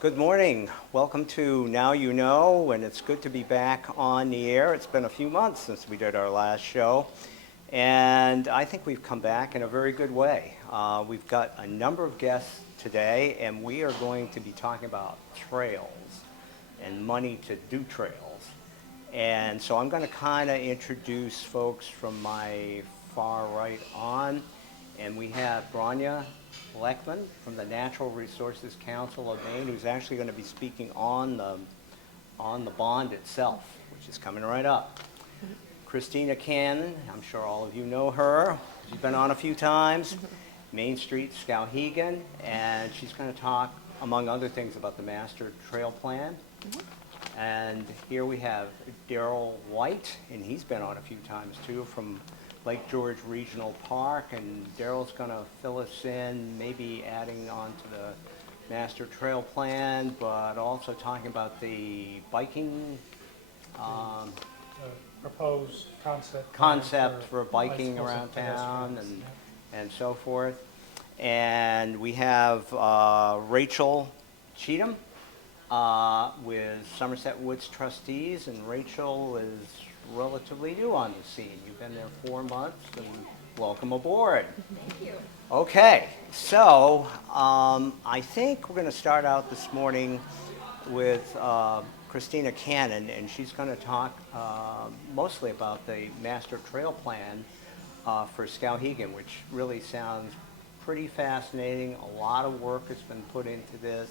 Good morning. Welcome to Now You Know, and it's good to be back on the air. It's been a few months since we did our last show, and I think we've come back in a very good way. We've got a number of guests today, and we are going to be talking about trails and money to do trails. And so I'm going to kind of introduce folks from my far right on, and we have Branya Leckman from the Natural Resources Council of Maine, who's actually going to be speaking on the bond itself, which is coming right up. Christina Cannon, I'm sure all of you know her. She's been on a few times. Main Street, Skowhegan, and she's going to talk, among other things, about the Master Trail Plan. And here we have Daryl White, and he's been on a few times too, from Lake George Regional Park, and Daryl's going to fill us in, maybe adding on to the Master Trail Plan, but also talking about the biking proposed concept for biking around town and so forth. And we have Rachel Cheatham with Somerset Woods Trustees, and Rachel is relatively new on the scene. You've been there 4 months, and welcome aboard. Thank you. Okay, so I think we're going to start out this morning with Christina Cannon, and she's going to talk mostly about the Master Trail Plan for Skowhegan, which really sounds pretty fascinating. A lot of work has been put into this.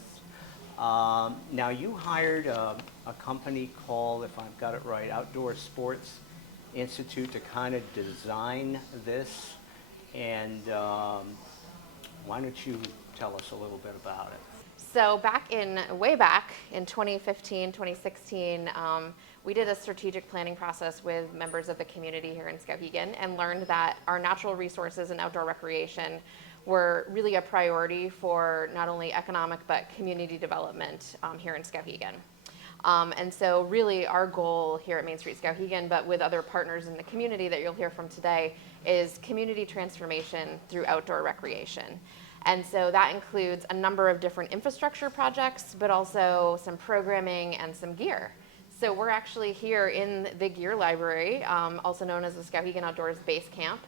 Now, you hired a company called, if I've got it right, Outdoor Sports Institute to kind of design this. And why don't you tell us a little bit about it? So way back in 2015, 2016, we did a strategic planning process with members of the community here in Skowhegan and learned that our natural resources and outdoor recreation were really a priority for not only economic but community development here in Skowhegan. And so really our goal here at Main Street Skowhegan, but with other partners in the community that you'll hear from today, is community transformation through outdoor recreation. And so that includes a number of different infrastructure projects, but also some programming and some gear. So we're actually here in the gear library, also known as the Skowhegan Outdoors Base Camp,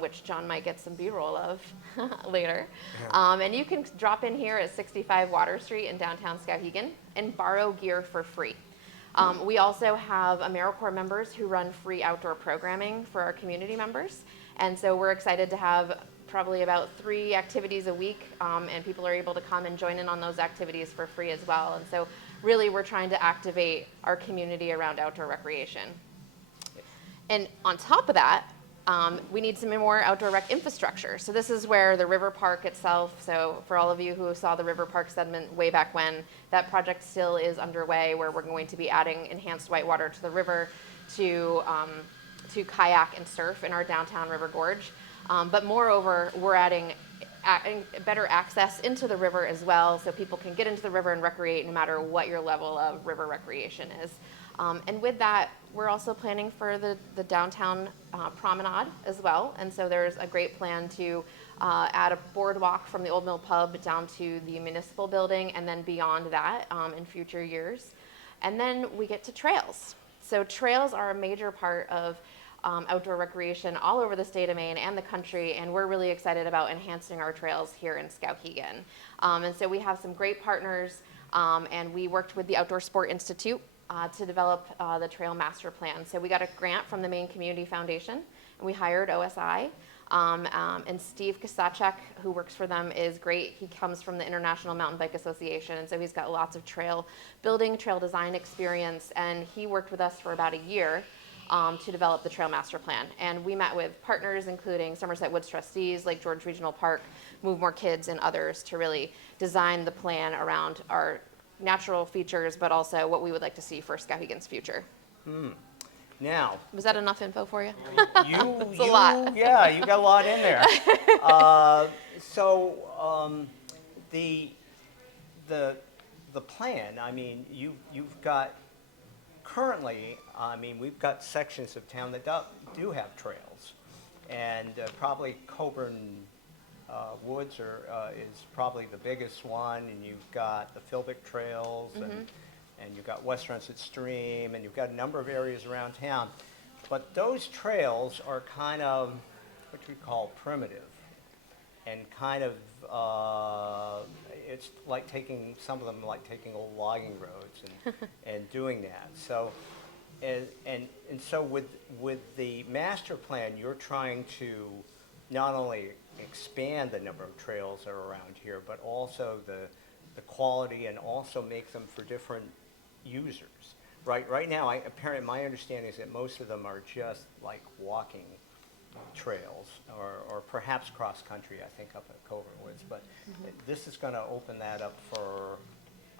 which John might get some B-roll of later. And you can drop in here at 65 Water Street in downtown Skowhegan and borrow gear for free. We also have AmeriCorps members who run free outdoor programming for our community members. And so we're excited to have probably about 3 activities a week, and people are able to come and join in on those activities for free as well. And so really we're trying to activate our community around outdoor recreation. And on top of that, we need some more outdoor rec infrastructure. So this is where the river park itself, so for all of you who saw the river park segment way back when, that project still is underway, where we're going to be adding enhanced whitewater to the river to kayak and surf in our downtown river gorge. But moreover, we're adding better access into the river as well, so people can get into the river and recreate no matter what your level of river recreation is. And with that, we're also planning for the downtown promenade as well. And so there's a great plan to add a boardwalk from the Old Mill Pub down to the municipal building, and then beyond that in future years. And then we get to trails. So trails are a major part of outdoor recreation all over the state of Maine and the country, and we're really excited about enhancing our trails here in Skowhegan. And so we have some great partners, and we worked with the Outdoor Sport Institute to develop the Trail Master Plan. So we got a grant from the Maine Community Foundation, and we hired OSI. And Steve Kasachek, who works for them, is great. He comes from the International Mountain Bike Association, and so he's got lots of trail building, trail design experience, and he worked with us for about a year to develop the Trail Master Plan. And we met with partners including Somerset Woods Trustees, Lake George Regional Park, Move More Kids, and others to really design the plan around our natural features, but also what we would like to see for Skowhegan's future. Now, was that enough info for you? It's a lot. Yeah, you got a lot in there. The plan. I mean, you've got currently. I mean, we've got sections of town that do have trails, and probably Coburn Woods is probably the biggest one, and you've got the Philbic Trails, and you've got West Russett Stream, and you've got a number of areas around town. But those trails are kind of what we call primitive, and kind of it's like taking some of them like taking old logging roads and doing that. So and so with the master plan, you're trying to not only expand the number of trails that are around here, but also the quality, and also make them for different users. Right now, apparently my understanding is that most of them are just like walking trails, or perhaps cross-country, I think, up at Covert Woods. But this is going to open that up for,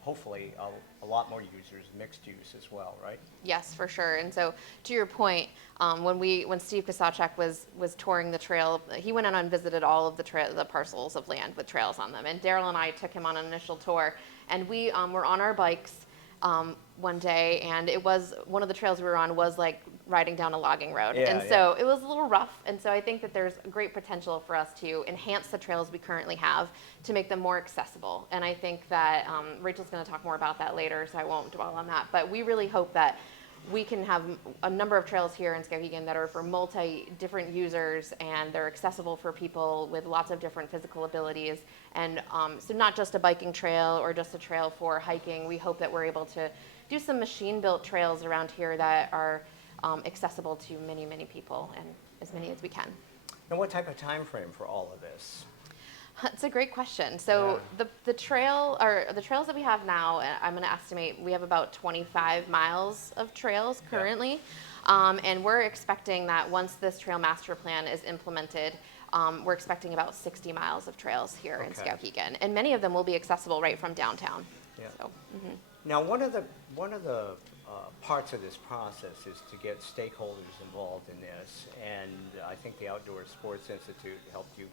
hopefully, a lot more users, mixed use as well, right? Yes, for sure. And so, to your point, when Steve Kosachek was touring the trail, he went out and visited all of the parcels of land with trails on them. And Daryl and I took him on an initial tour, and we were on our bikes one day, and it was one of the trails we were on was like riding down a logging road. Yeah, and so it was a little rough. And so I think that there's great potential for us to enhance the trails we currently have to make them more accessible. And I think that Rachel's going to talk more about that later, so I won't dwell on that. But we really hope that we can have a number of trails here in Skowhegan that are for different users, and they're accessible for people with lots of different physical abilities. And so not just a biking trail or just a trail for hiking. We hope that we're able to do some machine-built trails around here that are accessible to many, many people, and as many as we can. And what type of time frame for all of this? It's a great question. So the trails that we have now, I'm going to estimate we have about 25 miles of trails currently, and we're expecting that once this trail master plan is implemented, we're expecting about 60 miles of trails here in Skowhegan, and many of them will be accessible right from downtown. Yeah. So, Now, one of the parts of this process is to get stakeholders involved in this, and I think the Outdoor Sports Institute helped you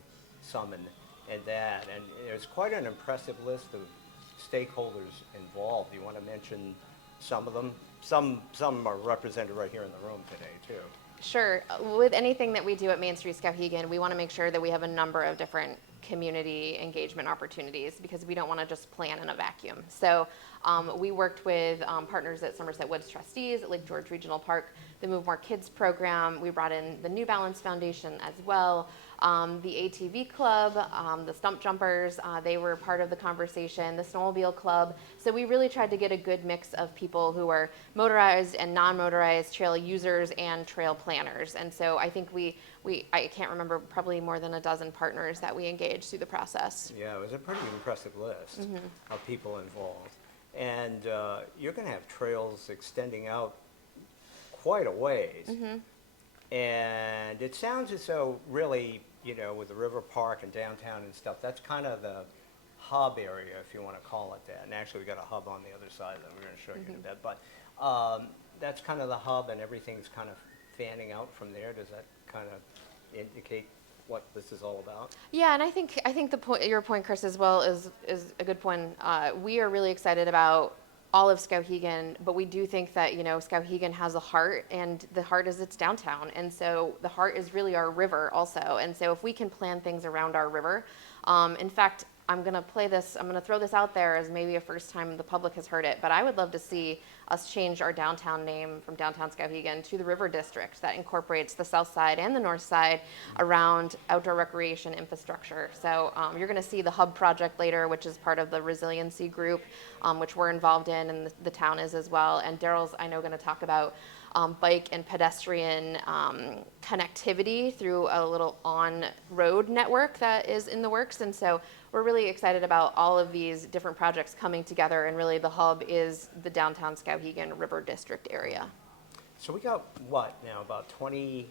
some in that, and there's quite an impressive list of stakeholders involved. You want to mention some of them? Some are represented right here in the room today, too. Sure. With anything that we do at Main Street Skowhegan, we want to make sure that we have a number of different community engagement opportunities, because we don't want to just plan in a vacuum. So we worked with partners at Somerset Woods Trustees, at Lake George Regional Park, the Move More Kids program. We brought in the New Balance Foundation as well. The ATV Club, the Stump Jumpers, they were part of the conversation, the Snowmobile Club. So we really tried to get a good mix of people who are motorized and non-motorized trail users and trail planners. And so I think I can't remember, probably more than a dozen partners that we engaged through the process. Yeah, it was a pretty impressive list of people involved. And you're going to have trails extending out quite a ways. And it sounds as though really, with the River Park and downtown and stuff, that's kind of the hub area, if you want to call it that. And actually, we got a hub on the other side that we're going to show you in a bit. But that's kind of the hub, and everything's kind of fanning out from there. Does that kind of indicate what this is all about? Yeah, and I think your point, Chris, as well is a good point. We are really excited about all of Skowhegan, but we do think that Skowhegan has a heart, and the heart is its downtown, and so the heart is really our river also. And so if we can plan things around our river, in fact, I'm going to throw this out there as maybe a first time the public has heard it, but I would love to see us change our downtown name from Downtown Skowhegan to the River District that incorporates the south side and the north side around outdoor recreation infrastructure. So you're going to see the Hub project later, which is part of the resiliency group, which we're involved in, and the town is as well. And Daryl's, I know, going to talk about bike and pedestrian connectivity through a little on-road network that is in the works. And so we're really excited about all of these different projects coming together, and really the hub is the downtown Skowhegan River District area. So we got what now, about 8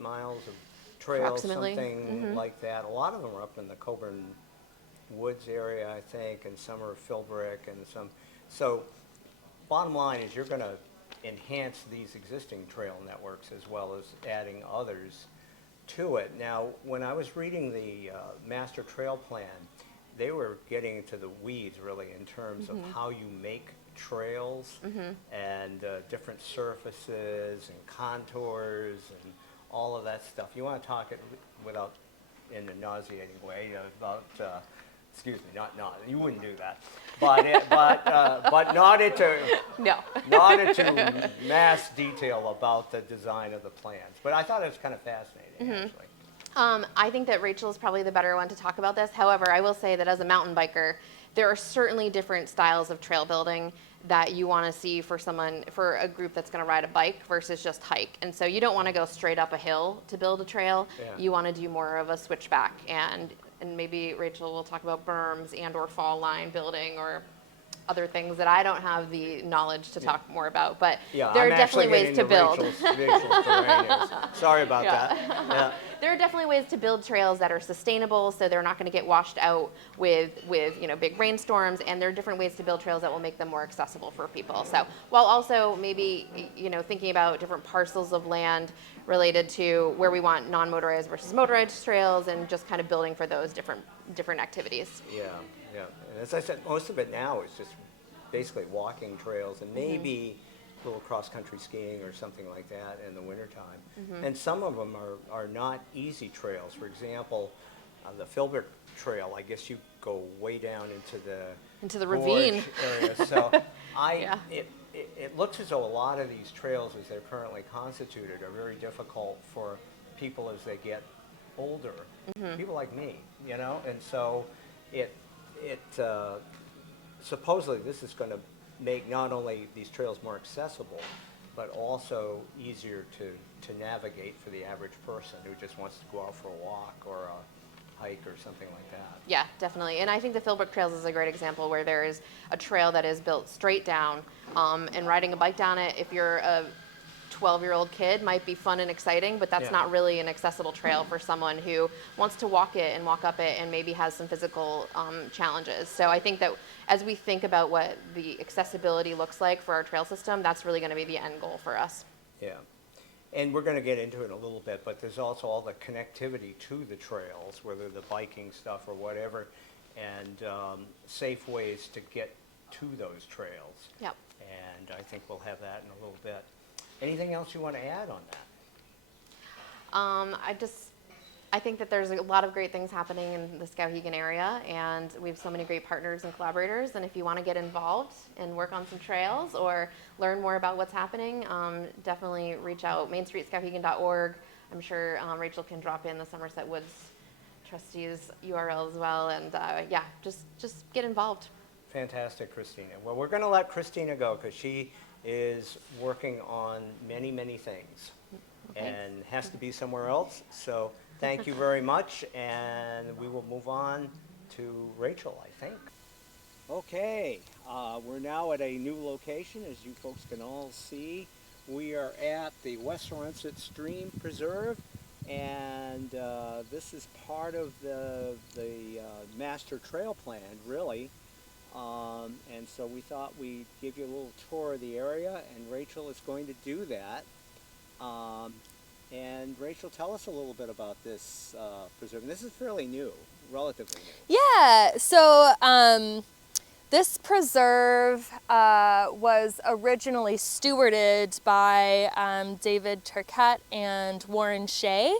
miles of trails, something like that. A lot of them are up in the Coburn Woods area, I think, and some are Philbrick, and some. So bottom line is you're going to enhance these existing trail networks as well as adding others to it. Now, when I was reading the master trail plan, they were getting into the weeds really in terms of how you make trails and different surfaces and contours and all of that stuff. You want to talk it without in a nauseating way about, excuse me, not, you wouldn't do that, but not into, No. not into mass detail about the design of the plans. But I thought it was kind of fascinating, actually. I think that Rachel is probably the better one to talk about this. However, I will say that as a mountain biker, there are certainly different styles of trail building that you want to see for a group that's going to ride a bike versus just hike. And so you don't want to go straight up a hill to build a trail. Yeah. You want to do more of a switchback, and maybe Rachel will talk about berms and or fall line building or other things that I don't have the knowledge to talk more about. But Yeah, there I'm are definitely ways to build. Rachel's terrain is. Sorry about Yeah. that. Yeah. There are definitely ways to build trails that are sustainable, so they're not going to get washed out with big rainstorms, and there are different ways to build trails that will make them more accessible for people. So while also maybe thinking about different parcels of land related to where we want non-motorized versus motorized trails, and just kind of building for those different activities. Yeah, yeah. And as I said, most of it now is just basically walking trails and maybe a little cross-country skiing or something like that in the wintertime. And some of them are not easy trails. For example, the Filbert Trail, I guess you go way down into the gorge ravine area. So Yeah. it looks as though a lot of these trails, as they're currently constituted, are very difficult for people as they get older. People like me, and so it supposedly this is going to make not only these trails more accessible, but also easier to navigate for the average person who just wants to go out for a walk or a hike or something like that. Yeah, definitely. And I think the Philbrook Trails is a great example where there is a trail that is built straight down, and riding a bike down it, if you're a 12-year-old kid, might be fun and exciting, but that's not really an accessible trail for someone who wants to walk it and walk up it and maybe has some physical challenges. So I think that as we think about what the accessibility looks like for our trail system, that's really going to be the end goal for us. Yeah. And we're going to get into it in a little bit, but there's also all the connectivity to the trails, whether the biking stuff or whatever, and safe ways to get to those trails. Yep. And I think we'll have that in a little bit. Anything else you want to add on that? I think that there's a lot of great things happening in the Skowhegan area, and we have so many great partners and collaborators. And if you want to get involved and work on some trails or learn more about what's happening, definitely reach out, mainstreetskowhegan.org. I'm sure Rachel can drop in the Somerset Woods trustees URL as well. And just get involved. Fantastic, Christina. Well, we're going to let Christina go because she is working on many, many things and has to be somewhere else. So thank you very much, and we will move on to Rachel, I think. Okay, we're now at a new location, as you folks can all see. We are at the West Somerset Stream Preserve, and this is part of the master trail plan, really. And so we thought we'd give you a little tour of the area, and Rachel is going to do that. And Rachel, tell us a little bit about this preserve. And this is fairly new, relatively new. Yeah, so this preserve was originally stewarded by David Turcotte and Warren Shea.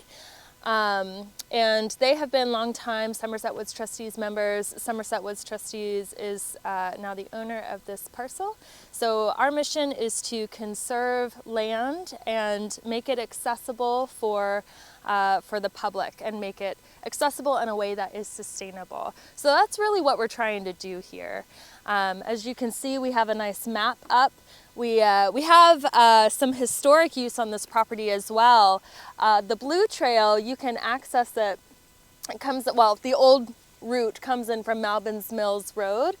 And they have been longtime Somerset Woods Trustees members. Somerset Woods Trustees is now the owner of this parcel. So our mission is to conserve land and make it accessible for the public and make it accessible in a way that is sustainable. So that's really what we're trying to do here. As you can see, we have a nice map up. We have some historic use on this property as well. The Blue Trail, you can access it. It comes, well, the old route comes in from Malbin's Mills Road,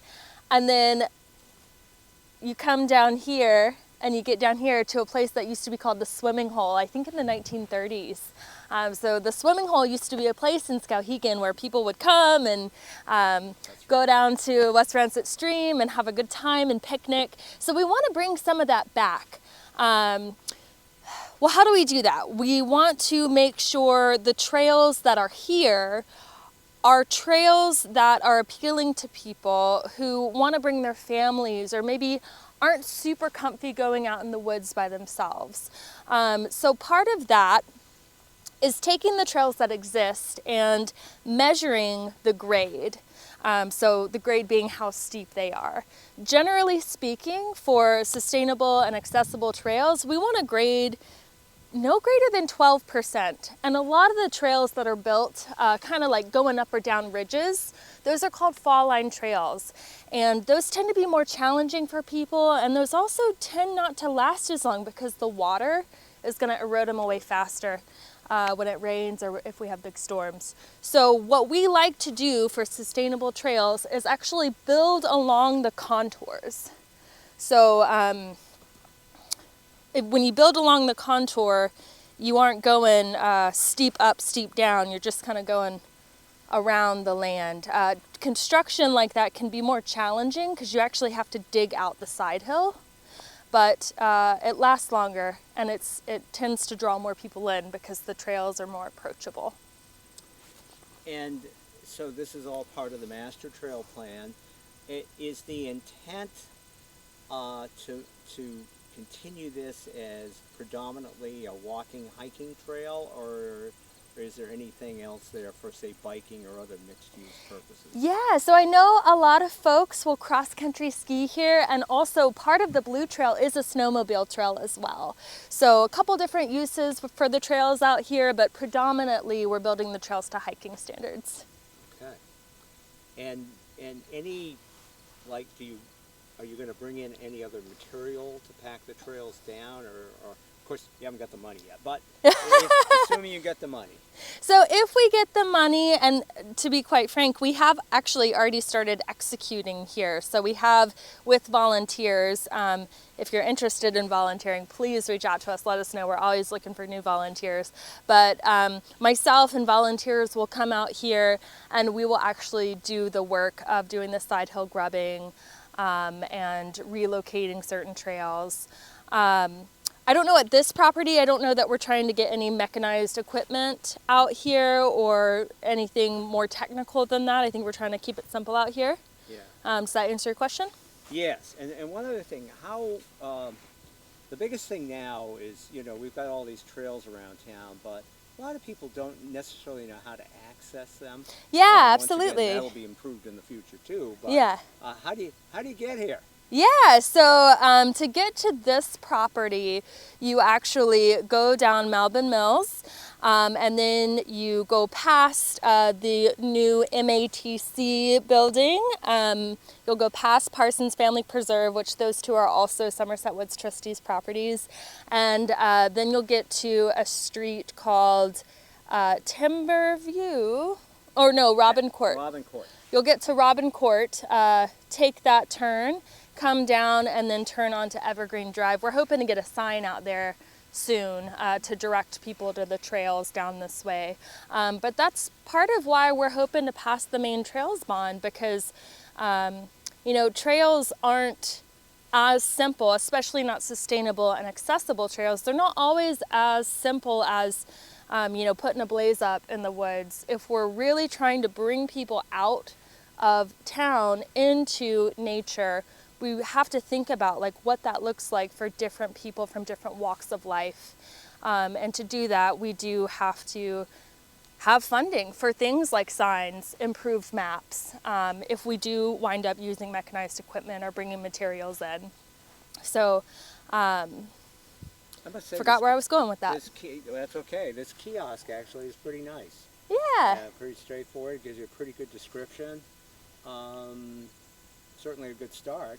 and then you come down here and you get down here to a place that used to be called the Swimming Hole, I think in the 1930s. So the Swimming Hole used to be a place in Skowhegan where people would come and go down to West Somerset Stream and have a good time and picnic. So we want to bring some of that back. Well, how do we do that? We want to make sure the trails that are here are trails that are appealing to people who want to bring their families or maybe aren't super comfy going out in the woods by themselves. So part of that is taking the trails that exist and measuring the grade. So the grade being how steep they are. Generally speaking, for sustainable and accessible trails, we want a grade no greater than 12%. And a lot of the trails that are built kind of like going up or down ridges, those are called fall line trails. And those tend to be more challenging for people, and those also tend not to last as long because the water is going to erode them away faster when it rains or if we have big storms. So what we like to do for sustainable trails is actually build along the contours. So when you build along the contour, you aren't going steep up, steep down. You're just kind of going around the land. Construction like that can be more challenging because you actually have to dig out the side hill, but it lasts longer, and it tends to draw more people in because the trails are more approachable. And so this is all part of the master trail plan. Is the intent to continue this as predominantly a walking, hiking trail, or is there anything else there for, say, biking or other mixed-use purposes? Yeah, so I know a lot of folks will cross-country ski here, and also part of the Blue Trail is a snowmobile trail as well. So a couple different uses for the trails out here, but predominantly we're building the trails to hiking standards. Okay. And any, like, are you going to bring in any other material to pack the trails down, or of course you haven't got the money yet, but assuming you get the money. So if we get the money, and to be quite frank, we have actually already started executing here. So we have with volunteers, if you're interested in volunteering, please reach out to us, let us know. We're always looking for new volunteers. But myself and volunteers will come out here and we will actually do the work of doing the side hill grubbing, and relocating certain trails. I don't know at this property, I don't know that we're trying to get any mechanized equipment out here or anything more technical than that. I think we're trying to keep it simple out here. Yeah. Does that answer your question? Yes, and one other thing, the biggest thing now is, we've got all these trails around town, but a lot of people don't necessarily know how to access them. Yeah, Once again, absolutely. that'll be improved in the future too. But, Yeah. How do you get here? Yeah, so to get to this property, you actually go down Melbourne Mills, and then you go past the new MATC building. You'll go past Parsons Family Preserve, which those two are also Somerset Woods Trustees properties. And then you'll get to a street called Timberview, or no, Robin Court. Robin Court. You'll get to Robin Court, take that turn, come down, and then turn onto Evergreen Drive. We're hoping to get a sign out there soon to direct people to the trails down this way. But that's part of why we're hoping to pass the main trails bond, because trails aren't as simple, especially not sustainable and accessible trails. They're not always as simple as putting a blaze up in the woods. If we're really trying to bring people out of town into nature, we have to think about what that looks like for different people from different walks of life. And to do that, we do have to have funding for things like signs, improved maps, if we do wind up using mechanized equipment or bringing materials in. So, I must say, forgot where I was going with that. That's okay. This kiosk actually is pretty nice. Yeah. Pretty straightforward. Gives you a pretty good description. Certainly a good start.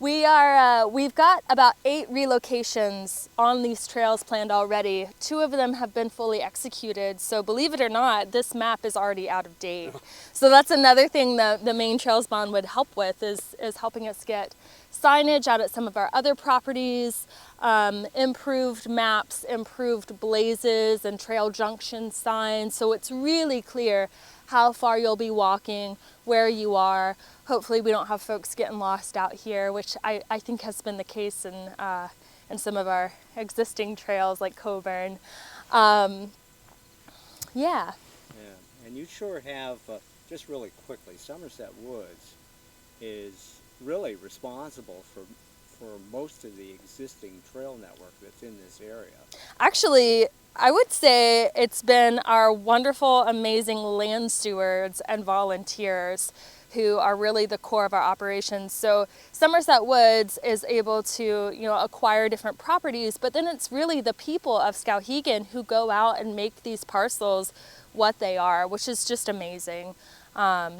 We've got about 8 relocations on these trails planned already. 2 of them have been fully executed. So believe it or not, this map is already out of date. So that's another thing that the main trails bond would help with, is helping us get signage out at some of our other properties, improved maps, improved blazes and trail junction signs. So it's really clear how far you'll be walking, where you are. Hopefully we don't have folks getting lost out here, which I think has been the case in some of our existing trails like Coburn. Yeah. Yeah, and you sure have, just really quickly, Somerset Woods is really responsible for most of the existing trail network that's in this area. Actually, I would say it's been our wonderful, amazing land stewards and volunteers who are really the core of our operations. So Somerset Woods is able to, acquire different properties, but then it's really the people of Skowhegan who go out and make these parcels what they are, which is just amazing. How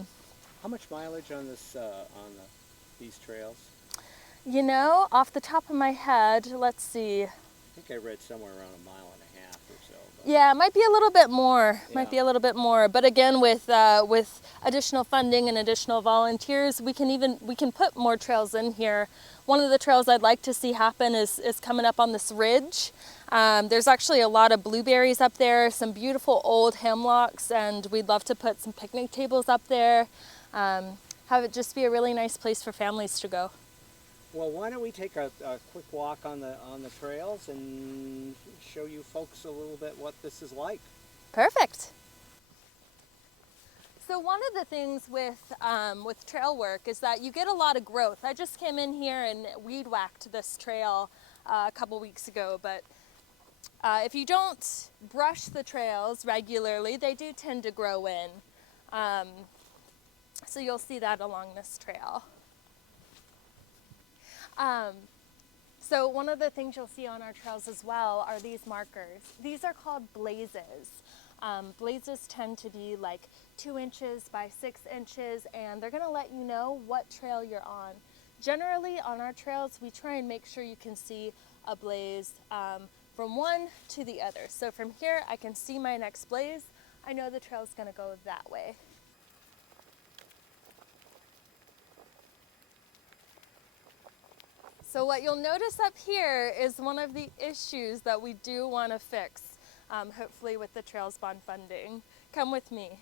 much mileage on these trails? Off the top of my head, let's see. I think I read somewhere around 1.5 miles or so. Yeah, it might be a little bit more. Yeah. Might be a little bit more. But again, with additional funding and additional volunteers, we can put more trails in here. One of the trails I'd like to see happen is coming up on this ridge. There's actually a lot of blueberries up there, some beautiful old hemlocks, and we'd love to put some picnic tables up there. Have it just be a really nice place for families to go. Well, why don't we take a quick walk on the trails and show you folks a little bit what this is like. Perfect. So one of the things with trail work is that you get a lot of growth. I just came in here and weed whacked this trail a couple weeks ago, but if you don't brush the trails regularly, they do tend to grow in. So you'll see that along this trail. So one of the things you'll see on our trails as well are these markers. These are called blazes. Blazes tend to be like 2 inches by 6 inches, and they're gonna let you know what trail you're on. Generally on our trails, we try and make sure you can see a blaze from one to the other. So from here, I can see my next blaze. I know the trail's gonna go that way. So what you'll notice up here is one of the issues that we do want to fix, hopefully with the Trails Bond funding. Come with me.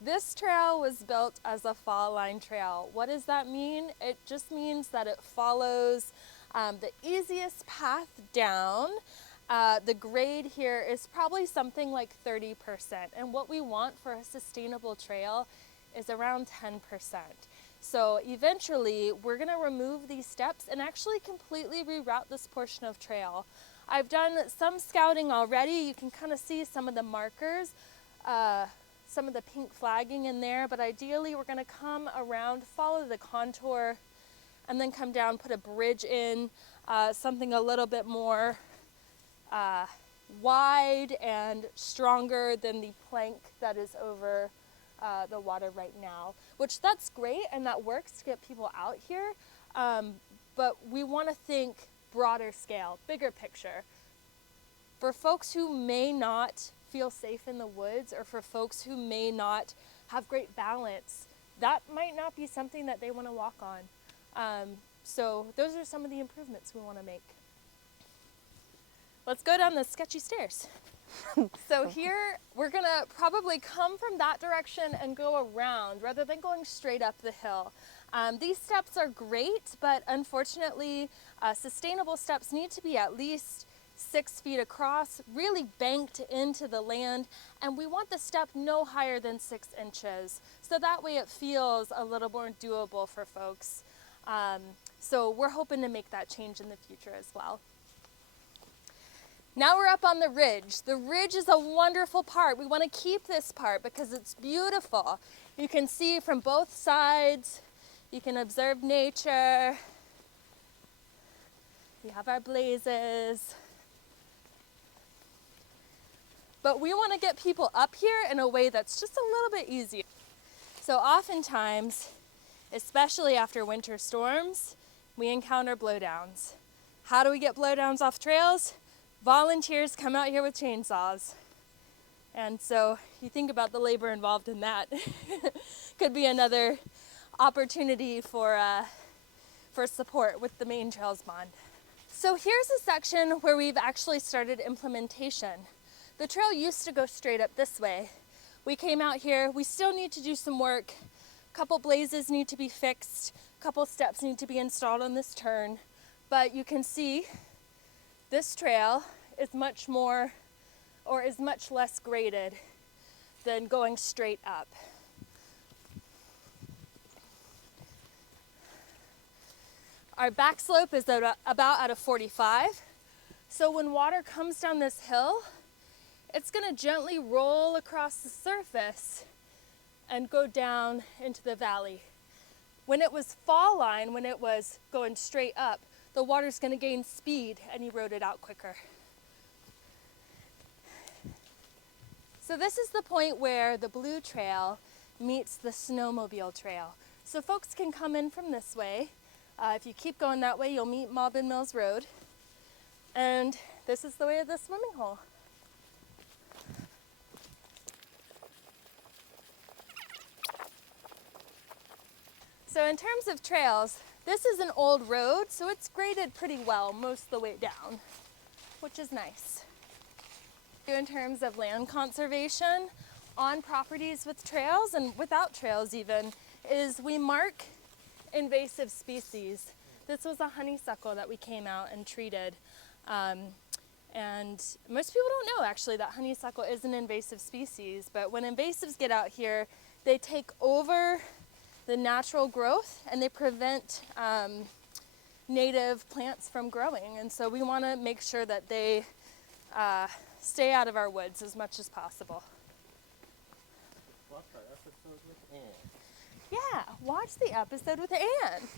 This trail was built as a fall line trail. What does that mean? It just means that it follows the easiest path down. The grade here is probably something like 30%, and what we want for a sustainable trail is around 10%. So eventually we're going to remove these steps and actually completely reroute this portion of trail. I've done some scouting already. You can kind of see some of the markers, some of the pink flagging in there, but ideally we're going to come around, follow the contour, and then come down, put a bridge in, something a little bit more wide and stronger than the plank that is over the water right now, which that's great and that works to get people out here, but we want to think broader scale, bigger picture. For folks who may not feel safe in the woods, or for folks who may not have great balance, that might not be something that they want to walk on. So those are some of the improvements we want to make. Let's go down the sketchy stairs. So here we're gonna probably come from that direction and go around rather than going straight up the hill. These steps are great, but unfortunately sustainable steps need to be at least 6 feet across, really banked into the land, and we want the step no higher than 6 inches. So that way it feels a little more doable for folks. So we're hoping to make that change in the future as well. Now we're up on the ridge. The ridge is a wonderful part. We want to keep this part because it's beautiful. You can see from both sides. You can observe nature. We have our blazes. But we want to get people up here in a way that's just a little bit easier. So oftentimes, especially after winter storms, we encounter blowdowns. How do we get blowdowns off trails? Volunteers come out here with chainsaws. And so you think about the labor involved in that. Could be another opportunity for support with the main Trails Bond. So here's a section where we've actually started implementation. The trail used to go straight up this way. We came out here, we still need to do some work. A couple blazes need to be fixed, a couple steps need to be installed on this turn, but you can see this trail is much more, or is much less graded than going straight up. Our back slope is about at a 45. So when water comes down this hill, it's gonna gently roll across the surface and go down into the valley. When it was fall line, when it was going straight up, the water's gonna gain speed and erode it out quicker. So this is the point where the blue trail meets the snowmobile trail. So folks can come in from this way. If you keep going that way, you'll meet Maubin Mills Road. And this is the way of the swimming hole. So in terms of trails, this is an old road, so it's graded pretty well most of the way down, which is nice. In terms of land conservation, on properties with trails and without trails even, is we mark invasive species. This was a honeysuckle that we came out and treated. And most people don't know actually that honeysuckle is an invasive species, but when invasives get out here, they take over the natural growth and they prevent native plants from growing. And so we want to make sure that they stay out of our woods as much as possible. Watch our episode with Anne. Yeah, watch the episode with Anne.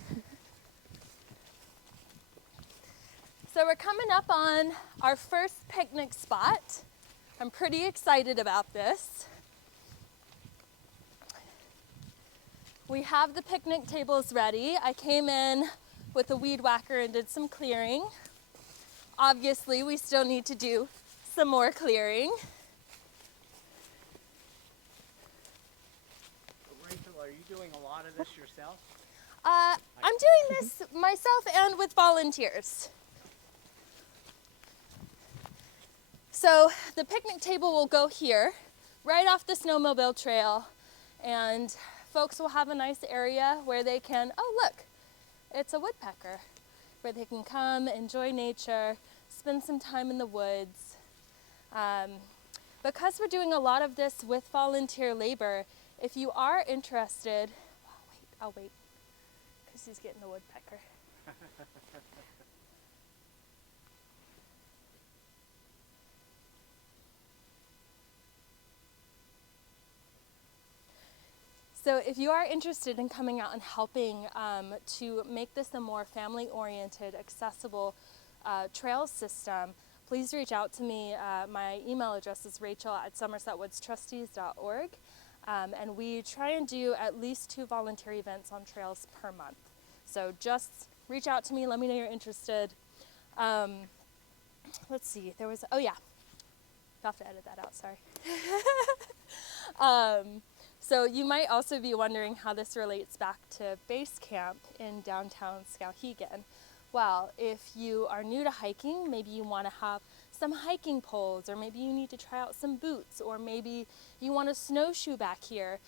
So we're coming up on our first picnic spot. I'm pretty excited about this. We have the picnic tables ready. I came in with a weed whacker and did some clearing. Obviously, we still need to do some more clearing. Rachel, are you doing a lot of this yourself? I'm doing this myself and with volunteers. So the picnic table will go here, right off the snowmobile trail, and folks will have a nice area where they can, oh look, it's a woodpecker, where they can come, enjoy nature, spend some time in the woods. Because we're doing a lot of this with volunteer labor, if you are interested, I'll wait, because he's getting the woodpecker. So if you are interested in coming out and helping to make this a more family-oriented, accessible trail system, please reach out to me. My email address is rachel@somersetwoodstrustees.org. And we try and do at least 2 volunteer events on trails per month. So just reach out to me, let me know you're interested. Let's see, there was, oh yeah, you'll have to edit that out, sorry. So you might also be wondering how this relates back to base camp in downtown Skowhegan. Well, if you are new to hiking, maybe you want to have some hiking poles, or maybe you need to try out some boots, or maybe you want to snowshoe back here.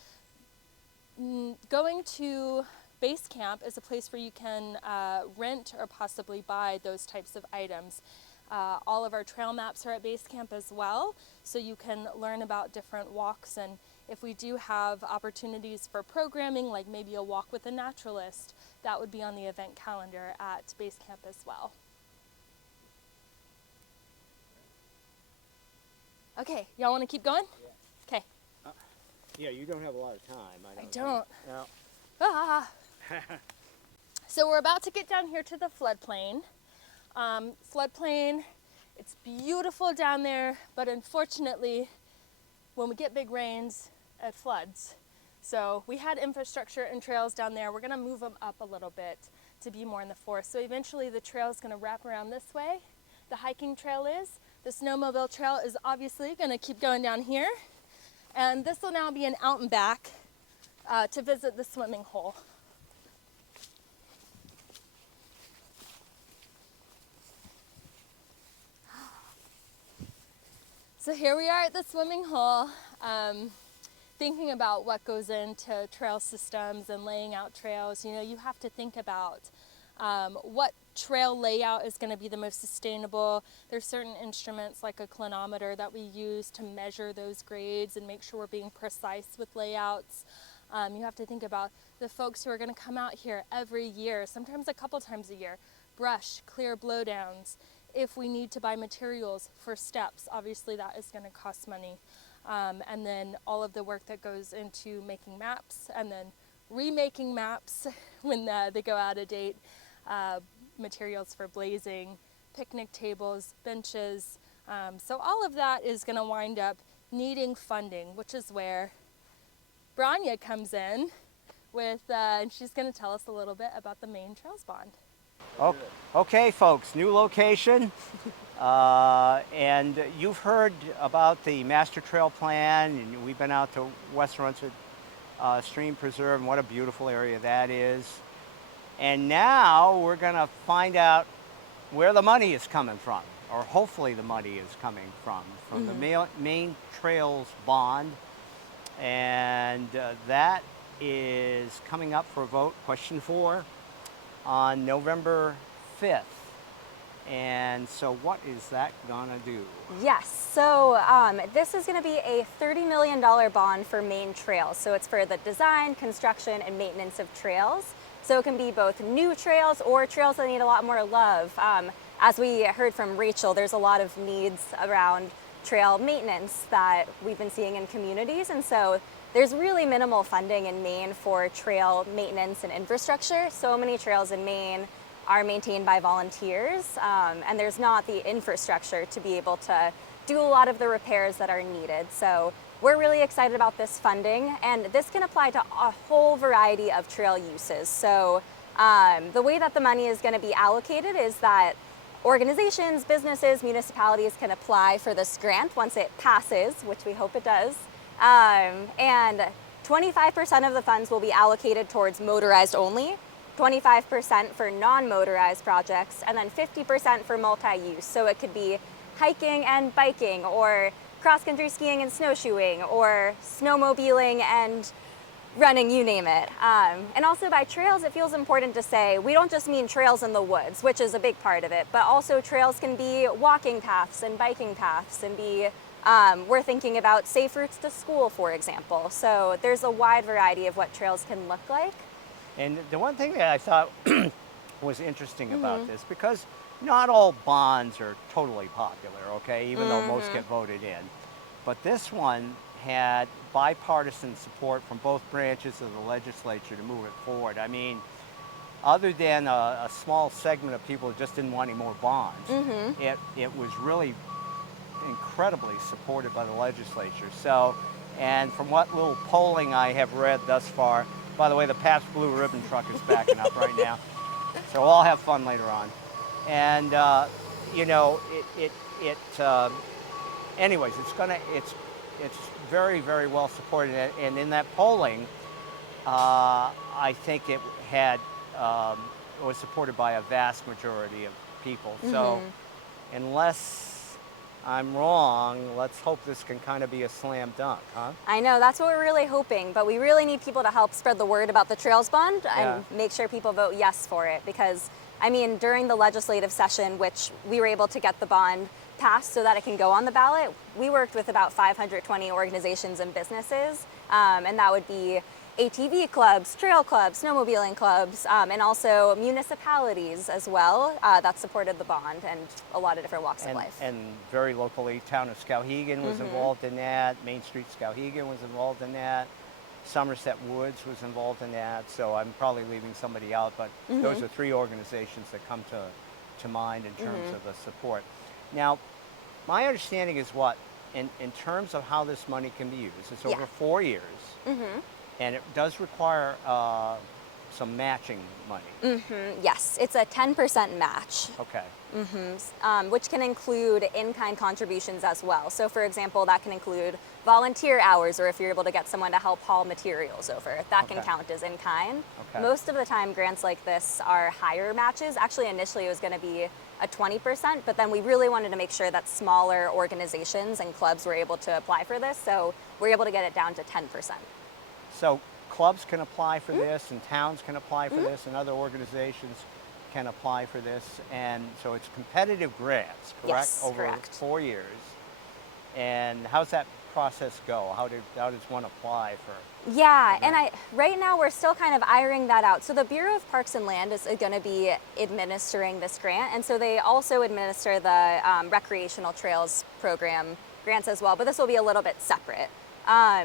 Going to base camp is a place where you can rent or possibly buy those types of items. All of our trail maps are at base camp as well, so you can learn about different walks, and if we do have opportunities for programming, like maybe a walk with a naturalist, that would be on the event calendar at base camp as well. Okay, y'all want to keep going? Yeah. Okay. Yeah, you don't have a lot of time. I don't. No. Ah. So we're about to get down here to the floodplain. Floodplain, it's beautiful down there, but unfortunately, when we get big rains, it floods. So we had infrastructure and trails down there. We're gonna move them up a little bit to be more in the forest. So eventually the trail is gonna wrap around this way. The hiking trail is. The snowmobile trail is obviously gonna keep going down here. And this will now be an out and back to visit the swimming hole. So here we are at the swimming hole, thinking about what goes into trail systems and laying out trails. You know, you have to think about what trail layout is going to be the most sustainable. There's certain instruments like a clinometer that we use to measure those grades and make sure we're being precise with layouts. You have to think about the folks who are going to come out here every year, sometimes a couple times a year, brush, clear blowdowns. If we need to buy materials for steps, obviously that is going to cost money. And then all of the work that goes into making maps and then remaking maps when they go out of date, materials for blazing, picnic tables, benches. So all of that is going to wind up needing funding, which is where Branya comes in with, and she's going to tell us a little bit about the Maine Trails Bond. Okay, folks, new location. And you've heard about the master trail plan, and we've been out to West Runsett Stream Preserve, and what a beautiful area that is. And now we're going to find out where the money is coming from, or hopefully the money is coming from the Maine Trails Bond. And that is coming up for a vote, question 4, on November 5th. And so what is that gonna do? Yes, so this is gonna be a $30 million bond for Maine Trails. So it's for the design, construction, and maintenance of trails. So it can be both new trails or trails that need a lot more love. As we heard from Rachel, there's a lot of needs around trail maintenance that we've been seeing in communities. And so there's really minimal funding in Maine for trail maintenance and infrastructure. So many trails in Maine are maintained by volunteers, and there's not the infrastructure to be able to do a lot of the repairs that are needed. So we're really excited about this funding, and this can apply to a whole variety of trail uses. So the way that the money is going to be allocated is that organizations, businesses, municipalities can apply for this grant once it passes, which we hope it does. And 25% of the funds will be allocated towards motorized only, 25% for non-motorized projects, and then 50% for multi-use. So it could be hiking and biking, or cross-country skiing and snowshoeing, or snowmobiling and running, you name it. And also by trails, it feels important to say we don't just mean trails in the woods, which is a big part of it, but also trails can be walking paths and biking paths, and we're thinking about safe routes to school, for example. So there's a wide variety of what trails can look like. And the one thing that I thought was interesting about this, because not all bonds are totally popular, okay, even though most get voted in. But this one had bipartisan support from both branches of the legislature to move it forward. I mean, other than a small segment of people who just didn't want any more bonds, it was really incredibly supported by the legislature. So, and from what little polling I have read thus far, by the way, the Pabst Blue Ribbon truck is backing up right now, so we'll all have fun later on. And you know, anyways, it's very, very well supported. And in that polling, I think it was supported by a vast majority of people. So, unless I'm wrong, let's hope this can kind of be a slam dunk, huh? I know, that's what we're really hoping, but we really need people to help spread the word about the Trails Bond and make sure people vote yes for it, because, I mean, during the legislative session, which we were able to get the bond passed so that it can go on the ballot, we worked with about 520 organizations and businesses, and that would be ATV clubs, trail clubs, snowmobiling clubs, and also municipalities as well that supported the bond, and a lot of different walks of life. And very locally, town of Skowhegan was involved in that. Main Street Skowhegan was involved in that. Somerset Woods was involved in that. So I'm probably leaving somebody out, but those are 3 organizations that come to mind in terms of the support. Now, my understanding is what, in terms of how this money can be used, it's over 4 years. And it does require some matching money. Yes, it's a 10% match. Okay. Which can include in-kind contributions as well. So for example, that can include volunteer hours, or if you're able to get someone to help haul materials over, that can count as in-kind. Most of the time, grants like this are higher matches. Actually, initially it was going to be a 20%, but then we really wanted to make sure that smaller organizations and clubs were able to apply for this, so we're able to get it down to 10%. So clubs can apply for this, and towns can apply for this, and other organizations can apply for this. And so it's competitive grants, correct? Yes, over correct. 4 years. And how's that process go? How does one apply for? Yeah, and right now we're still kind of ironing that out. So the Bureau of Parks and Land is going to be administering this grant, and so they also administer the recreational trails program grants as well, but this will be a little bit separate.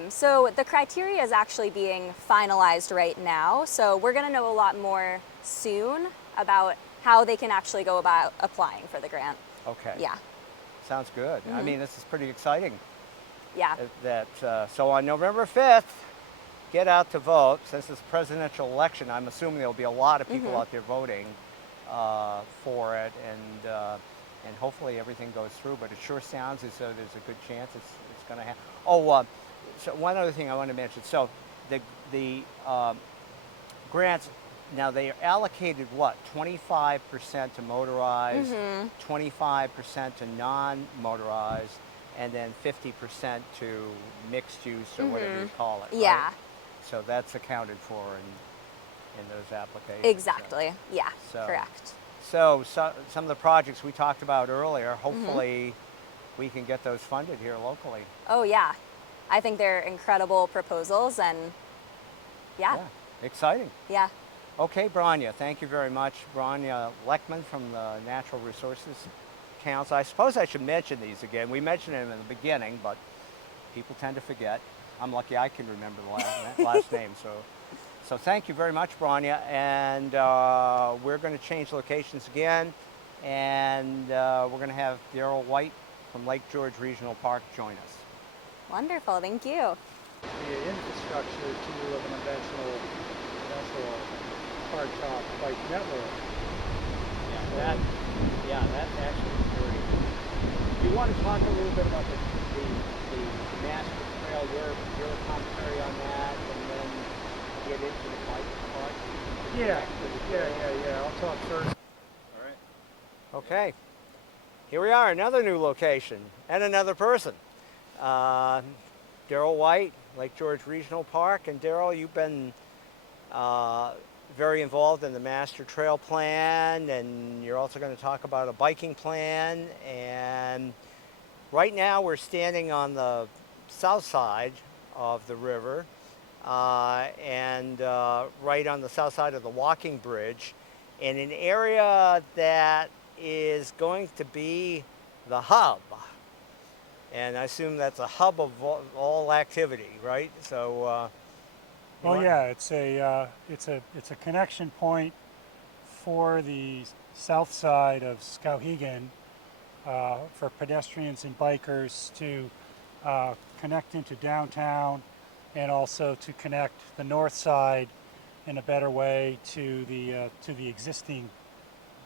So the criteria is actually being finalized right now, so we're going to know a lot more soon about how they can actually go about applying for the grant. Okay. Yeah. Sounds good. I mean, this is pretty exciting. Yeah. So on November 5th, get out to vote. Since it's a presidential election, I'm assuming there'll be a lot of people out there voting for it, and hopefully everything goes through. But it sure sounds as though there's a good chance it's going to happen. Oh, so one other thing I want to mention. So the grants. Now they are allocated what? 25% to motorized, 25% to non-motorized, and then 50% to mixed use or whatever you call it. Yeah. Right? So that's accounted for in those applications. Exactly. Yeah. So- Correct. So some of the projects we talked about earlier, hopefully we can get those funded here locally. Oh yeah. I think they're incredible proposals, and yeah. Exciting. Yeah. Okay, Branya, thank you very much. Branya Leckman from the Natural Resources Council. I suppose I should mention these again. We mentioned them in the beginning, but people tend to forget. I'm lucky I can remember the last name. So thank you very much, Branya. And we're going to change locations again, and we're going to have Daryl White from Lake George Regional Park join us. Wonderful. Thank you. The infrastructure to a conventional hardtop bike network. That's actually very good. Do you want to talk a little bit about the master trail, your commentary on that, and then get into the bike part? Yeah. I'll talk first. All right. Okay. Here we are, another new location and another person. Daryl White, Lake George Regional Park. And Daryl, you've been very involved in the master trail plan, and you're also going to talk about a biking plan. And right now we're standing on the south side of the river, and right on the south side of the walking bridge, in an area that is going to be the hub. And I assume that's a hub of all activity, right? So. Well, yeah, it's a connection point for the south side of Skowhegan for pedestrians and bikers to connect into downtown, and also to connect the north side in a better way to the existing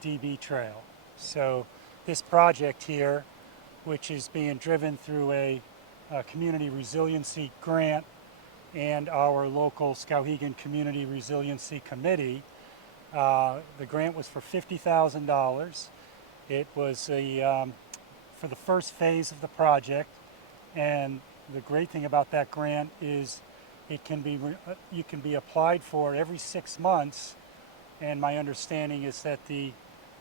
DB trail. So this project here, which is being driven through a community resiliency grant and our local Skowhegan Community Resiliency Committee. The grant was for $50,000. It was for the first phase of the project, and the great thing about that grant is it can be you can be applied for every 6 months, and my understanding is that the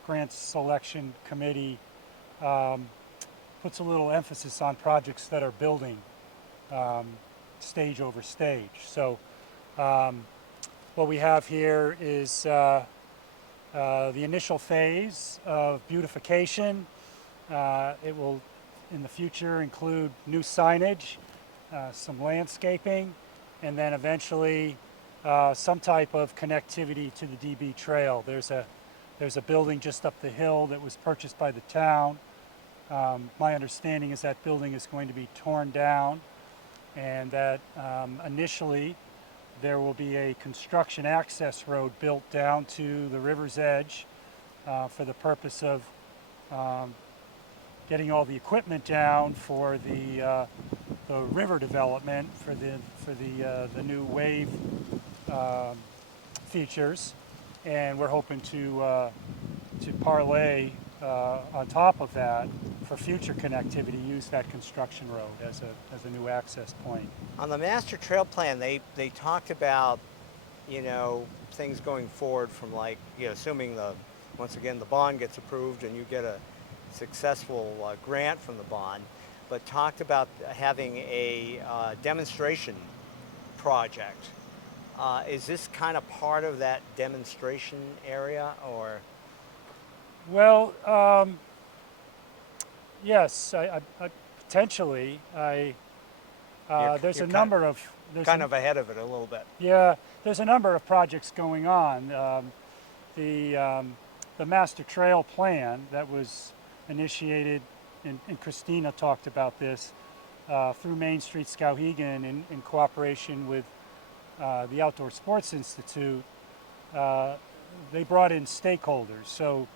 grant selection committee puts a little emphasis on projects that are building stage over stage. So what we have here is the initial phase of beautification. It will in the future include new signage, some landscaping, and then eventually some type of connectivity to the DB trail. There's a building just up the hill that was purchased by the town. My understanding is that building is going to be torn down, and that initially there will be a construction access road built down to the river's edge for the purpose of getting all the equipment down for the river development, for the new wave features, and we're hoping to parlay on top of that for future connectivity, use that construction road as a new access point. On the master trail plan, they talked about, things going forward from assuming once again the bond gets approved and you get a successful grant from the bond. but talked about having a demonstration project. Is this kind of part of that demonstration area, or? Well, yes, I potentially. There's You're a number of kind of ahead of it a little bit. yeah. There's a number of projects going on. The the master trail plan that was initiated, and Christina talked about this through Main Street Skowhegan in cooperation with the Outdoor Sports Institute. They brought in stakeholders. So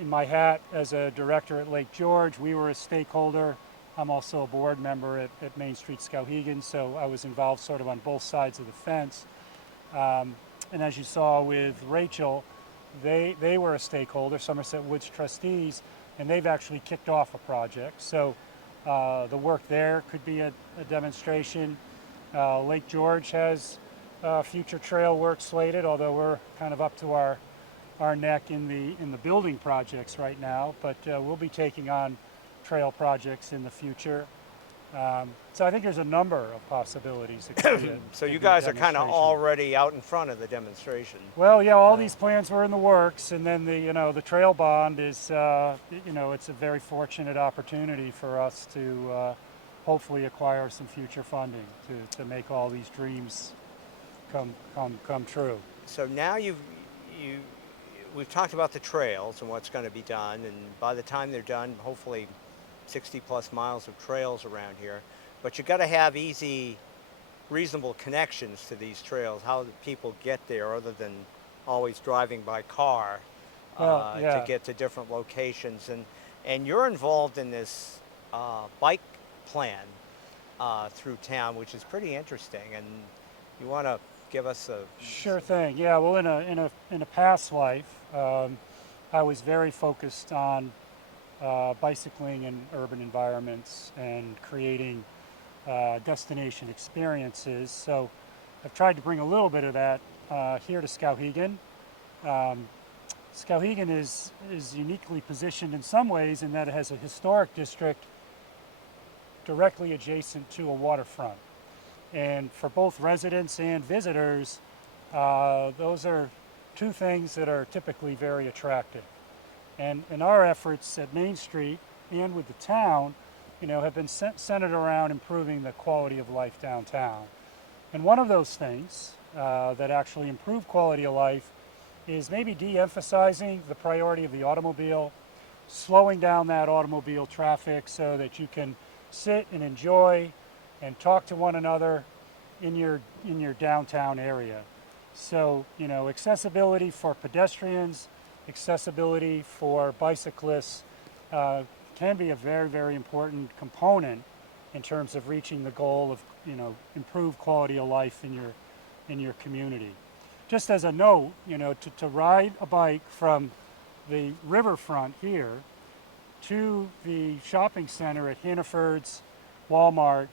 in my hat as a director at Lake George, we were a stakeholder. I'm also a board member at Main Street Skowhegan, so I was involved sort of on both sides of the fence. And as you saw with Rachel, they were a stakeholder, Somerset Woods trustees, and they've actually kicked off a project. So the work there could be a demonstration. Lake George has future trail work slated, although we're kind of up to our neck in the building projects right now, but we'll be taking on trail projects in the future. So I think there's a number of possibilities. It could be So you could be a guys are kind of demonstration. already out in front of the demonstration. Well, yeah, all these plans were in the works, and then the trail bond is it's a very fortunate opportunity for us to hopefully acquire some future funding to make all these dreams come true. So now we've talked about the trails and what's going to be done, and by the time they're done, hopefully 60 plus miles of trails around here. But you got to have easy, reasonable connections to these trails. How do people get there other than always driving by car to get to different locations? And you're involved in this bike plan through town, which is pretty interesting. And you want to give us a Sure thing. Yeah. Well, in a past life, I was very focused on bicycling in urban environments and creating destination experiences. So I've tried to bring a little bit of that here to Skowhegan. Skowhegan is uniquely positioned in some ways in that it has a historic district directly adjacent to a waterfront. And for both residents and visitors, those are two things that are typically very attractive. And our efforts at Main Street and with the town, have been centered around improving the quality of life downtown. And one of those things that actually improve quality of life is maybe de-emphasizing the priority of the automobile, slowing down that automobile traffic so that you can sit and enjoy and talk to one another in your downtown area. So, accessibility for pedestrians, accessibility for bicyclists can be a very, very important component in terms of reaching the goal of, improved quality of life in your community. Just as a note, to ride a bike from the riverfront here to the shopping center at Hannaford's Walmart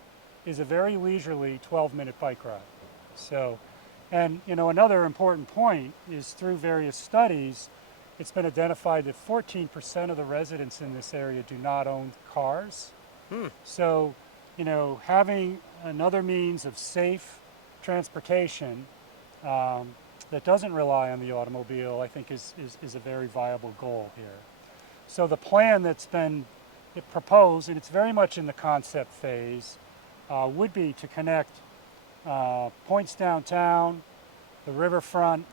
is a very leisurely 12-minute bike ride. So, and another important point is through various studies, it's been identified that 14% of the residents in this area do not own cars. So, having another means of safe transportation that doesn't rely on the automobile, I think is a very viable goal here. So the plan that's been proposed, and it's very much in the concept phase, would be to connect points downtown, the riverfront,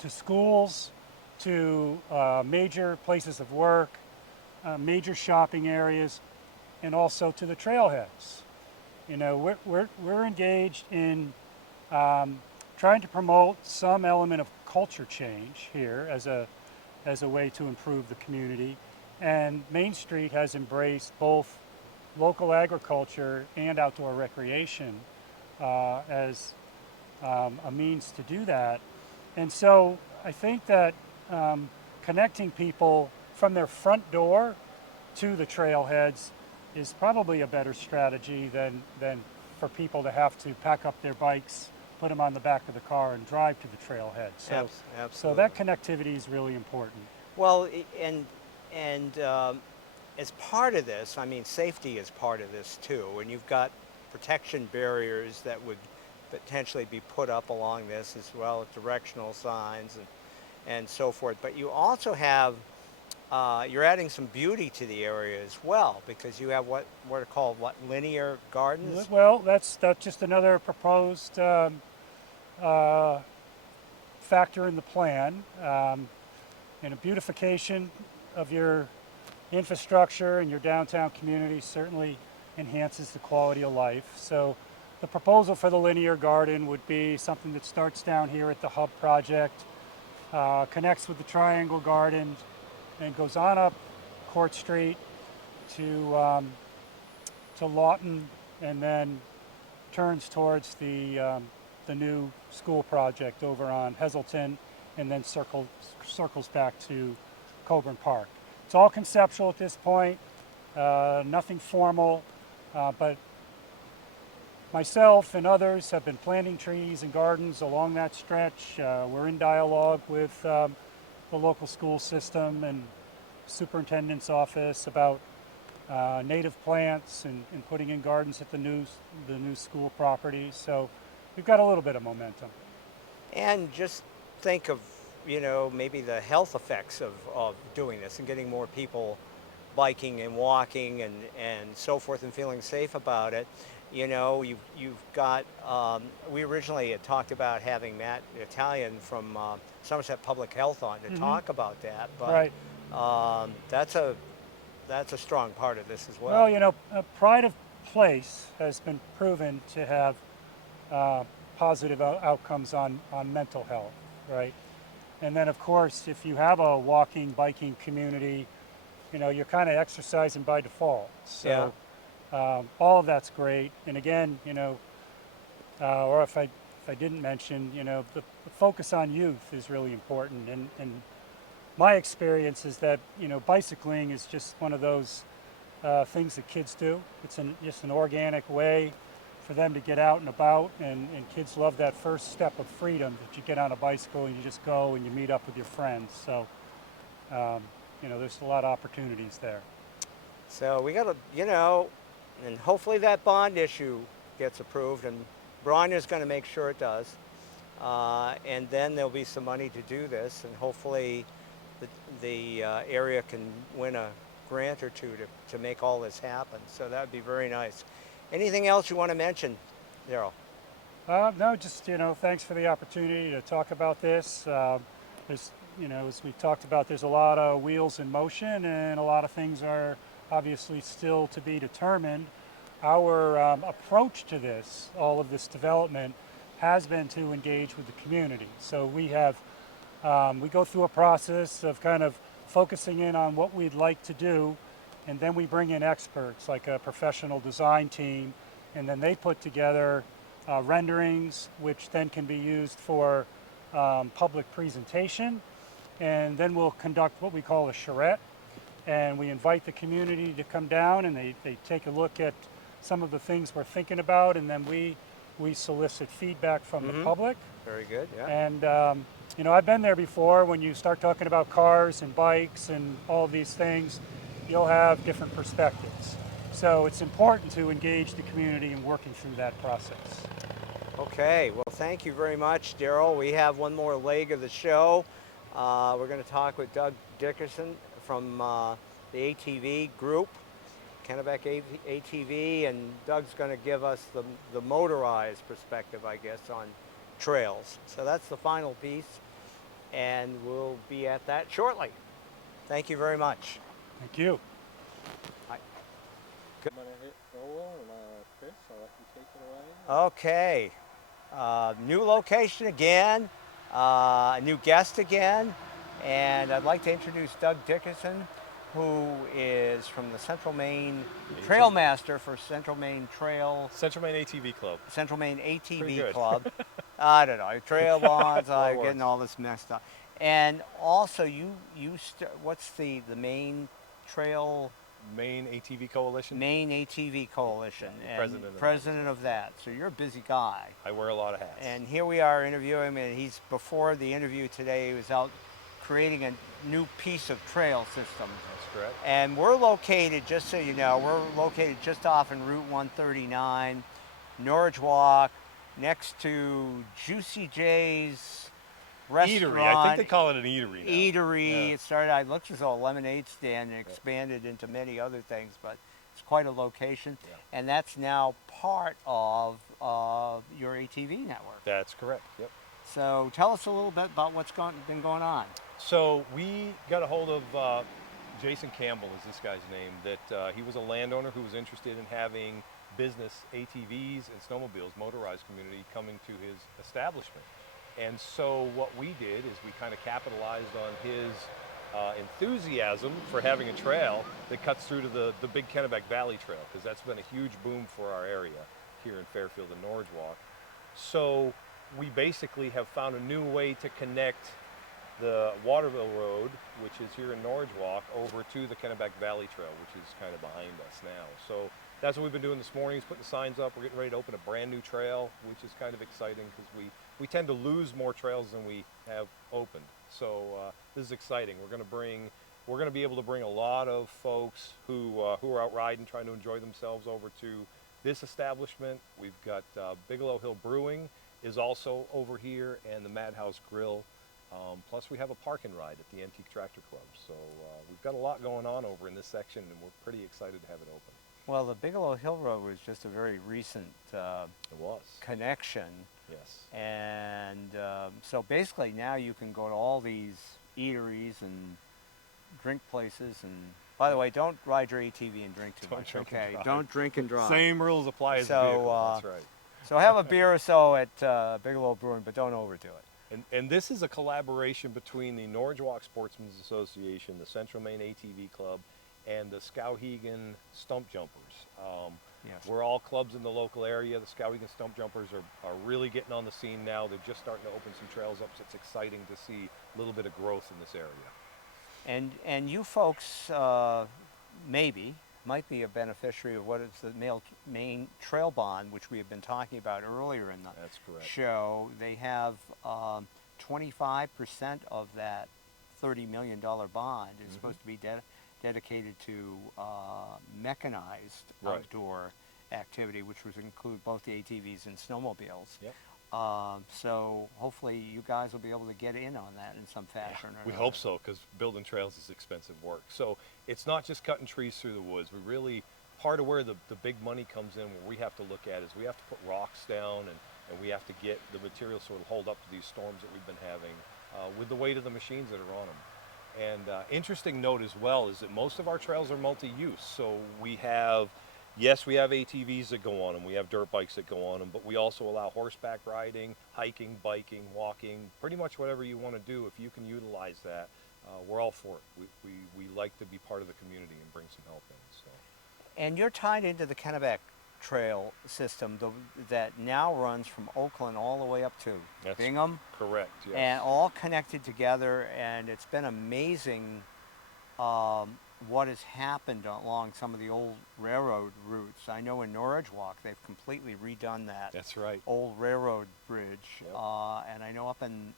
to schools, to major places of work, major shopping areas, and also to the trailheads. We're engaged in trying to promote some element of culture change here as a way to improve the community. And Main Street has embraced both local agriculture and outdoor recreation as a means to do that. And so I think that connecting people from their front door to the trailheads is probably a better strategy than for people to have to pack up their bikes, put them on the back of the car, and drive to the trailhead. So, absolutely. so that connectivity is really important. Well, and as part of this, I mean, safety is part of this too, and you've got protection barriers that would potentially be put up along this, as well as directional signs and so forth. But you also have, you're adding some beauty to the area as well, because you have what are called linear gardens. Well, that's just another proposed factor in the plan. And a beautification of your infrastructure and your downtown community certainly enhances the quality of life. So the proposal for the linear garden would be something that starts down here at the Hub project, connects with the Triangle Garden, and goes on up Court Street to Lawton, and then turns towards the new school project over on Heselton, and then circles back to Coburn Park. It's all conceptual at this point, nothing formal, but myself and others have been planting trees and gardens along that stretch. We're in dialogue with the local school system and superintendent's office about native plants and putting in gardens at the new school property. So we've got a little bit of momentum. And just think of, maybe the health effects of doing this and getting more people biking and walking and so forth and feeling safe about it. You've got, we originally had talked about having Matt Italian from Somerset Public Health on to talk about that, but Right. that's a strong part of this as well. Well, pride of place has been proven to have positive outcomes on mental health, right? And then, of course, if you have a walking, biking community, you're kind of exercising by default. So all of that's great. And again, or if I didn't mention, the focus on youth is really important. And my experience is that, bicycling is just one of those things that kids do. It's just an organic way for them to get out and about, and kids love that first step of freedom that you get on a bicycle and you just go and you meet up with your friends. So, there's a lot of opportunities there. So we got to, and hopefully that bond issue gets approved, and Bronya's going to make sure it does. And then there'll be some money to do this, and hopefully the area can win a grant or two to make all this happen. So that would be very nice. Anything else you want to mention, Daryl? No, just, thanks for the opportunity to talk about this. There's, as we've talked about, there's a lot of wheels in motion, and a lot of things are obviously still to be determined. Our approach to this, all of this development, has been to engage with the community. So we go through a process of kind of focusing in on what we'd like to do, and then we bring in experts like a professional design team, and then they put together renderings, which then can be used for public presentation. And then we'll conduct what we call a charrette, and we invite the community to come down, and they take a look at some of the things we're thinking about, and then we solicit feedback from the public. Very good, yeah. And I've been there before. When you start talking about cars and bikes and all of these things, you'll have different perspectives. So it's important to engage the community in working through that process. Okay, well, thank you very much, Daryl. We have one more leg of the show. We're going to talk with Doug Dickerson from the ATV group, Kennebec ATV, and Doug's going to give us the motorized perspective, I guess, on trails. So that's the final piece, and we'll be at that shortly. Thank you very much. Thank you. Bye. I'm going to hit roll, and Chris, I'll let you take it away. Okay, new location again, a new guest again, and I'd like to introduce Doug Dickerson, who is from the Central Maine Trail Master for Central Maine Trail. Central Maine ATV Club. Central Maine Pretty ATV good. Club. I don't know, trail bonds, I'm works. getting all this messed up. And also, what's the Maine Trail? Maine ATV Coalition. Maine ATV Coalition. Yeah, and president of that. president of that. So you're a busy guy. I wear a lot of hats. And here we are interviewing him, and before the interview today, he was out creating a new piece of trail system. That's correct. And we're located, just so you know, we're located just off in Route 139, Norwich Walk, next to Juicy J's restaurant. Eatery. I think they call it an eatery now. Eatery. Yeah. It started out, it looks as though a lemonade stand and expanded into many other things, but it's quite a location. Yeah. And that's now part of your ATV network. That's correct. Yep. So tell us a little bit about what's been going on. So we got a hold of Jason Campbell is this guy's name, that he was a landowner who was interested in having business ATVs and snowmobiles, motorized community, coming to his establishment. And so what we did is we kind of capitalized on his enthusiasm for having a trail that cuts through to the big Kennebec Valley Trail, because that's been a huge boom for our area here in Fairfield and Norwich Walk. So we basically have found a new way to connect the Waterville Road, which is here in Norwich Walk, over to the Kennebec Valley Trail, which is kind of behind us now. So that's what we've been doing this morning, is putting the signs up. We're getting ready to open a brand new trail, which is kind of exciting because we tend to lose more trails than we have opened. So this is exciting. We're going to be able to bring a lot of folks who are out riding, trying to enjoy themselves, over to this establishment. We've got Bigelow Hill Brewing is also over here, and the Madhouse Grill. Plus we have a park and ride at the Antique Tractor Club. So we've got a lot going on over in this section, and we're pretty excited to have it open. Well, the Bigelow Hill Road was just a very recent It was. connection. Yes. And so basically now you can go to all these eateries and drink places. And by the way, don't ride your ATV and drink too Don't much, drink and okay? drive. Don't drink and drive. Same rules apply as So, the vehicle. That's right. So have a beer or so at Bigelow Brewing, but don't overdo it. And this is a collaboration between the Norwich Walk Sportsmen's Association, the Central Maine ATV Club, and the Skowhegan Stump Jumpers. Yes. We're all clubs in the local area. The Skowhegan Stump Jumpers are really getting on the scene now. They're just starting to open some trails up, so it's exciting to see a little bit of growth in this area. And you folks maybe might be a beneficiary of what is the Maine Trail Bond, which we have been talking about earlier in the That's correct. show. They have 25% of that $30 million bond is supposed to be dedicated to mechanized Right. outdoor activity, which would include both the ATVs and snowmobiles. Yep. So hopefully you guys will be able to get in on that in some fashion. We hope so, because building trails is expensive work. So it's not just cutting trees through the woods. We really, part of where the big money comes in, what we have to look at is we have to put rocks down, and we have to get the material so it'll hold up to these storms that we've been having with the weight of the machines that are on them. And interesting note as well is that most of our trails are multi-use. So we have, yes, we have ATVs that go on them, we have dirt bikes that go on them, but we also allow horseback riding, hiking, biking, walking, pretty much whatever you want to do. If you can utilize that, we're all for it. We like to be part of the community and bring some help in. So. And you're tied into the Kennebec Trail system that now runs from Oakland all the way up to That's Bingham. Correct, yes. And all connected together, and it's been amazing what has happened along some of the old railroad routes. I know in Norwich Walk they've completely redone that That's right. old railroad bridge, Yep. And I know up in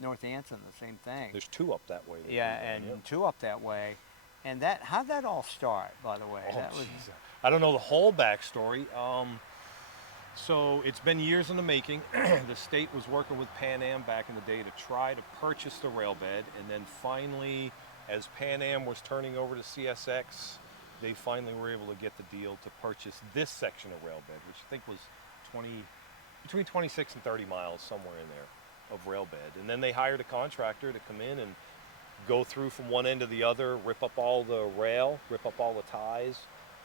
North Anson the same thing. There's two up that way. that Yeah, we've done, and yep. two up that way. And how'd that all start, by the way? Oh, That was, jeez. I don't know the whole backstory. So it's been years in the making. The state was working with Pan Am back in the day to try to purchase the rail bed, and then finally, as Pan Am was turning over to CSX, they finally were able to get the deal to purchase this section of rail bed, which I think was between 26 and 30 miles, somewhere in there, of rail bed. And then they hired a contractor to come in and go through from one end to the other, rip up all the rail, rip up all the ties.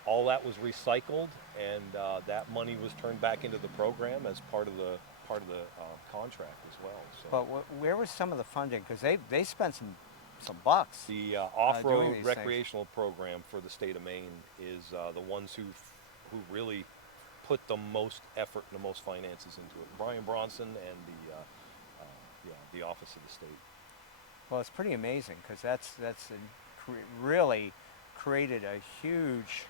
All that was recycled, and that money was turned back into the program as part of the contract as well. So but where was some of the funding? Because they spent some bucks. the doing off-road these recreational program for the state of Maine is the ones who really put the most effort and the most finances into it. Brian Bronson and the office of the state. Well, it's pretty amazing because that's really created a huge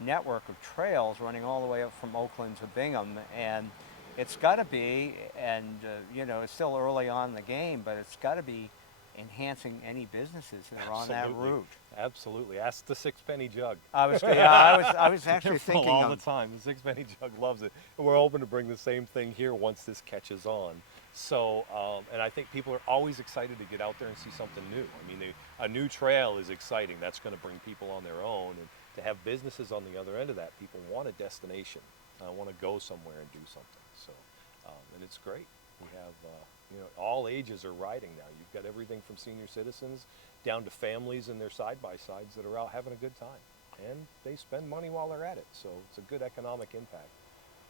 network of trails running all the way up from Oakland to Bingham, and it's got to be, and it's still early on in the game, but it's got to be enhancing any businesses that are on that Absolutely. route. Absolutely. Ask the six-penny jug. I was actually They're full thinking all of, the time. The six-penny jug loves it. And we're hoping to bring the same thing here once this catches on. So, and I think people are always excited to get out there and see something new. I mean, a new trail is exciting. That's going to bring people on their own. And to have businesses on the other end of that, people want a destination. Want to go somewhere and do something. So, and it's great. We have, all ages are riding now. You've got everything from senior citizens down to families and their side-by-sides that are out having a good time. And they spend money while they're at it. So it's a good economic impact.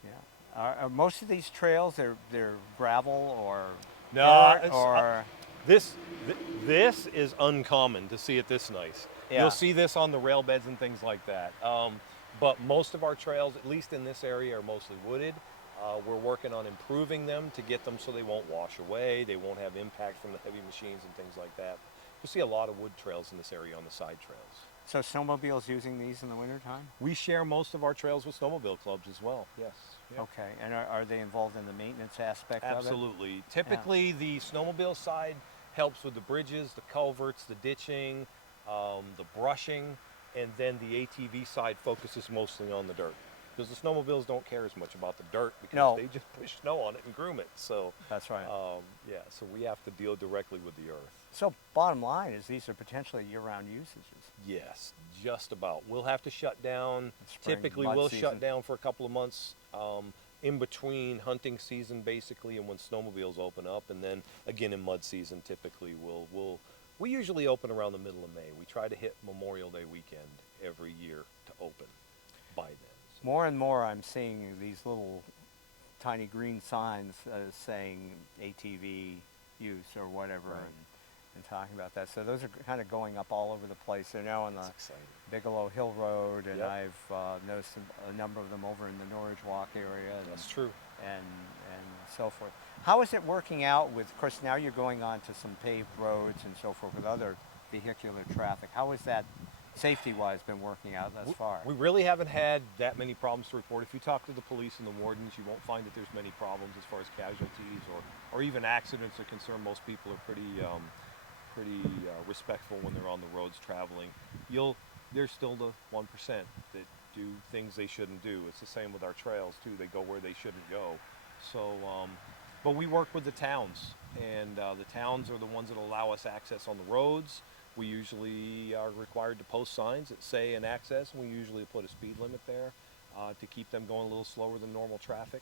yeah. Are most of these trails, they're gravel or No, dirt or... This is uncommon to see it this nice. Yeah. You'll see this on the rail beds and things like that. But most of our trails, at least in this area, are mostly wooded. We're working on improving them to get them so they won't wash away. They won't have impact from the heavy machines and things like that. You'll see a lot of wood trails in this area on the side trails. So snowmobiles using these in the wintertime? We share most of our trails with snowmobile clubs as well, yes. Yeah. Okay, and are they involved in the maintenance aspect of it? Absolutely. Typically, the snowmobile side helps with the bridges, the culverts, the ditching, the brushing, and then the ATV side focuses mostly on the dirt. Because the snowmobiles don't care as much about the dirt because No. they just push snow on it and groom it. So That's right. so we have to deal directly with the earth. So bottom line is these are potentially year-round usages. Yes, just about. We'll have to shut down. Spring Typically, mud we'll season. shut down for a couple of months in between hunting season, basically, and when snowmobiles open up, and then again in mud season. Typically, we usually open around the middle of May. We try to hit Memorial Day weekend every year to open by then. So. More and more I'm seeing these little tiny green signs saying ATV use or whatever. Right. And talking about that. So those are kind of going up all over the place. They're now on the That's exciting. Bigelow Hill Road, and Yep. I've noticed a number of them over in the Norwich Walk area. And, That's true. and so forth. How is it working out with, of course, now you're going on to some paved roads and so forth with other vehicular traffic. How has that, safety-wise, been working out thus far? We really haven't had that many problems to report. If you talk to the police and the wardens, you won't find that there's many problems as far as casualties or even accidents are concerned. Most people are pretty respectful when they're on the roads traveling. There's still the 1% that do things they shouldn't do. It's the same with our trails too. They go where they shouldn't go. So, but we work with the towns, and the towns are the ones that allow us access on the roads. We usually are required to post signs that say an access, and we usually put a speed limit there to keep them going a little slower than normal traffic.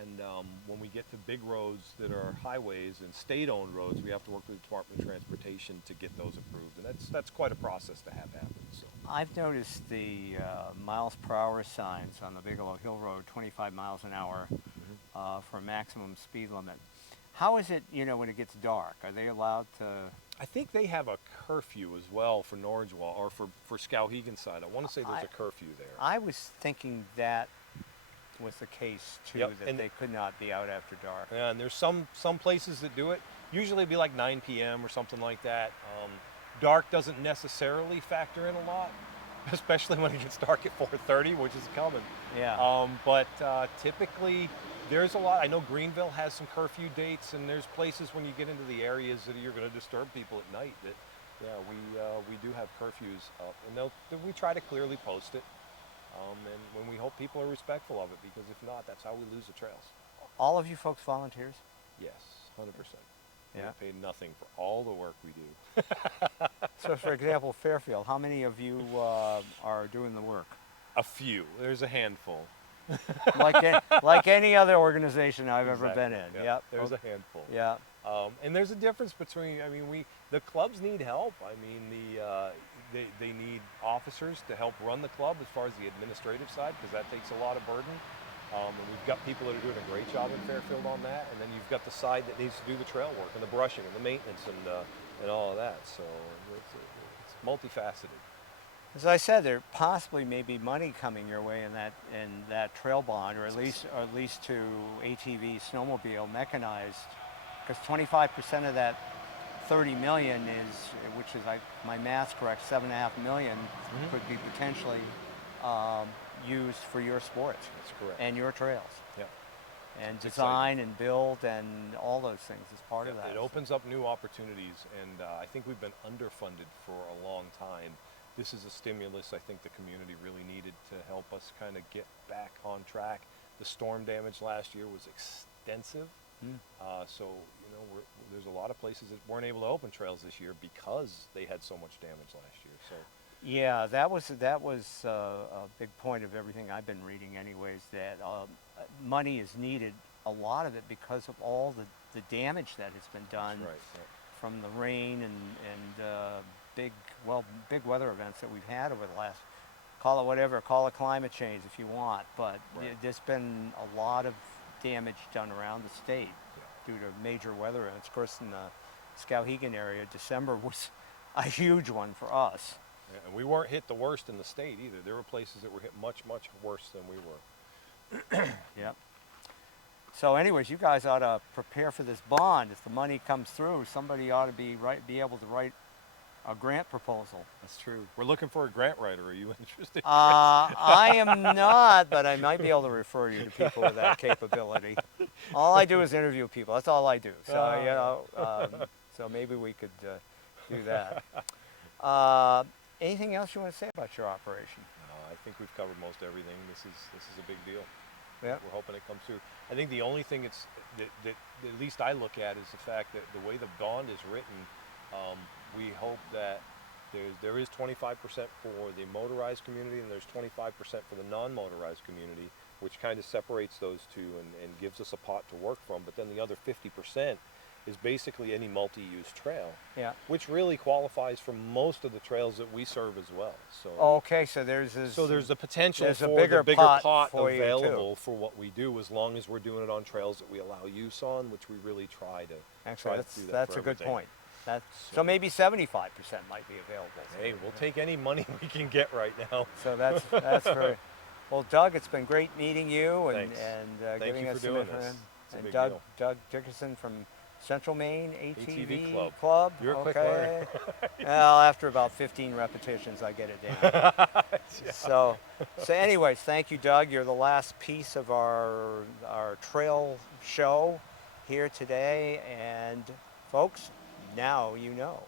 And when we get to big roads that are highways and state-owned roads, we have to work with the Department of Transportation to get those approved. And that's quite a process to have happen. So. I've noticed the miles per hour signs on the Bigelow Hill Road, 25 miles an hour for maximum speed limit. How is it, when it gets dark? Are they allowed to? I think they have a curfew as well for Norwich or for Skowhegan side. I want to say there's a curfew there. I was thinking that was the case too, Yep, that and they could not be out after dark. Yeah, and there's some places that do it. Usually it'd be like 9 p.m. or something like that. Dark doesn't necessarily factor in a lot, especially when it gets dark at 4:30, which is coming. Yeah. But typically there's a lot. I know Greenville has some curfew dates, and there's places when you get into the areas that you're going to disturb people at night that, we do have curfews up, and we try to clearly post it. And when we hope people are respectful of it, because if not, that's how we lose the trails. All of you folks volunteers? Yes, 100%. Yeah. We pay nothing for all the work we do. So, for example, Fairfield, how many of you are doing the work? A few. There's a handful. Like any other organization I've ever been in. Yeah. Yep. There's a handful. Yeah. And there's a difference between. The clubs need help. They need officers to help run the club as far as the administrative side, because that takes a lot of burden. And we've got people that are doing a great job in Fairfield on that. And then you've got the side that needs to do the trail work and the brushing and the maintenance and all of that. So it's multifaceted. As I said, there possibly may be money coming your way in that trail bond, or at least to ATV, snowmobile, mechanized, because 25% of that 30 million is, which is, my math's correct, 7.5 million could be potentially used for your sports. That's correct. And your trails. Yep. and It's design and build and all those things as part of that. It opens up new opportunities, and I think we've been underfunded for a long time. This is a stimulus I think the community really needed to help us kind of get back on track. The storm damage last year was extensive, so there's a lot of places that weren't able to open trails this year because they had so much damage last year. So Yeah, that was a big point of everything I've been reading, anyways. That money is needed, a lot of it because of all the damage that has been done that's right. Yeah. from the rain and big weather events that we've had over the last, call it whatever, call it climate change if you want, but Right. there's been a lot of damage done around the state due to major weather events. Of course, in the Skowhegan area, December was a huge one for us. Yeah, and we weren't hit the worst in the state either. There were places that were hit much, much worse than we were. Yep. So anyways, you guys ought to prepare for this bond. If the money comes through, somebody ought to be able to write a grant proposal. That's true. We're looking for a grant writer. Are you interested? I am not, but I might be able to refer you to people with that capability. All I do is interview people. That's all I do. So so maybe we could do that. Anything else you want to say about your operation? I think we've covered most everything. This is a big deal. Yeah. We're hoping it comes through. I think the only thing that at least I look at is the fact that the way the bond is written, we hope that there is 25% for the motorized community and there's 25% for the non-motorized community, which kind of separates those two and gives us a pot to work from. But then the other 50% is basically any multi-use trail, which really qualifies for most of the trails that we serve as well. So okay, so there's the potential there's for a bigger the bigger pot pot for you, available for what we do, as long as we're doing it on trails that we allow use on, which we really try to. Actually, try to do that that's for a good everything. point. So maybe 75% might be available. Hey, we'll take any money we can get right now. So that's very well, Doug. It's been great meeting you and Thanks. and Thank giving you us for some doing information. this. It's a And big Doug deal. Doug Dickerson from Central Maine ATV Club. You're a okay. quick learner. Well, after about 15 repetitions, I get it down. So anyways, thank you, Doug. You're the last piece of our trail show here today, and folks, now you know.